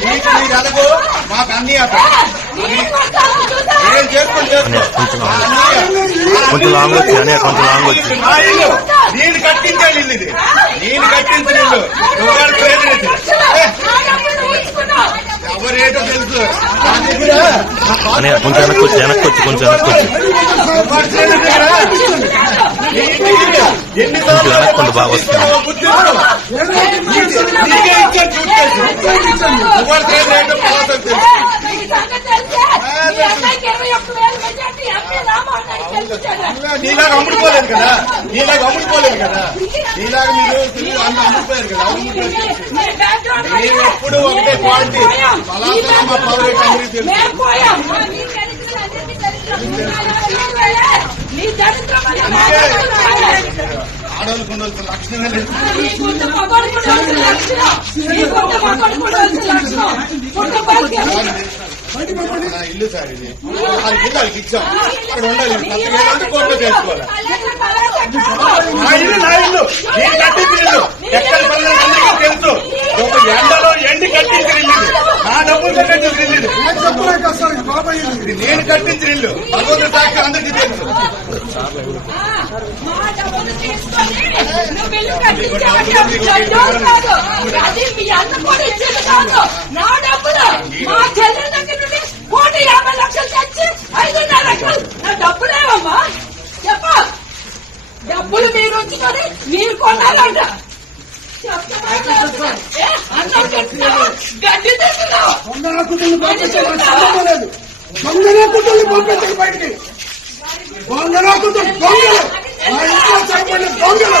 మీకు మీరు ఎలాగో మాకు అన్ని ఏం చేసుకొని చేసుకో కొంచెం లాంగ్ అనే కొంచెం లాంగ్ ఇల్లు నేను కట్టించాలి ఇది నేను కట్టించిన ఇల్లు నువ్వు ప్రేరేది ఎవరేటో తెలుసు నా దగ్గర నా పాత అనే కొంచెం వెనక్కి వచ్చి కొంచెం వెనక్కి కొంచెం వెనక్కొండి బాగా వస్తుంది నీకే ఇచ్చాను నీలాగా అమ్ముడుకోలేదు కదా. నీలాగా అమ్ముడుకోలేదు కదా. నీలాగా మీరు తిరిగి అమ్ముడుపోయారు కదా. అమ్ముడుపోయారు నేను ఎప్పుడు ఒకటే క్వాలిటీ. పలాసలో మా అందరికీ తెలుసు. ఆడవాళ్ళకు ఉండాల్సిన లక్షణమే లేదు నా ఇల్లు సార్ ఇది. వాళ్ళకి ఇల్లు వాళ్ళకి ఇచ్చాం. అక్కడ ఉండాలి. కోర్టులో చేసుకోవాలి నా ఇల్లు నా ఇల్లు. నేను కట్టించిన ఇల్లు. ఎక్కడ అందరికీ తెలుసు. ఒక ఎండలో ఎండి కట్టించిన ఇల్లు. నా డబ్బులతో కట్టించిన ఇల్లు. ఇది. ఇది నేను కట్టించిన ఇల్లు. భగవంతుడి సాక్షి అందరికీ తెలుసు. మా డబ్బులు తీసుకొని నువ్వు ఇల్లు కట్టించావంటే అది జడ్జోడు కాదు. అది మీ అన్న కూడా ఇచ్చేది కాదు. నా డబ్బులు మీరు తింటున్నావా? గడ్డి తింటున్నావు? దొంగల కుటుంబం లేదు. దొంగల కుటుంబం పంపించండి బయటికి. దొంగల కుటుంబం దొంగలు. మా ఇంట్లో దొంగలు.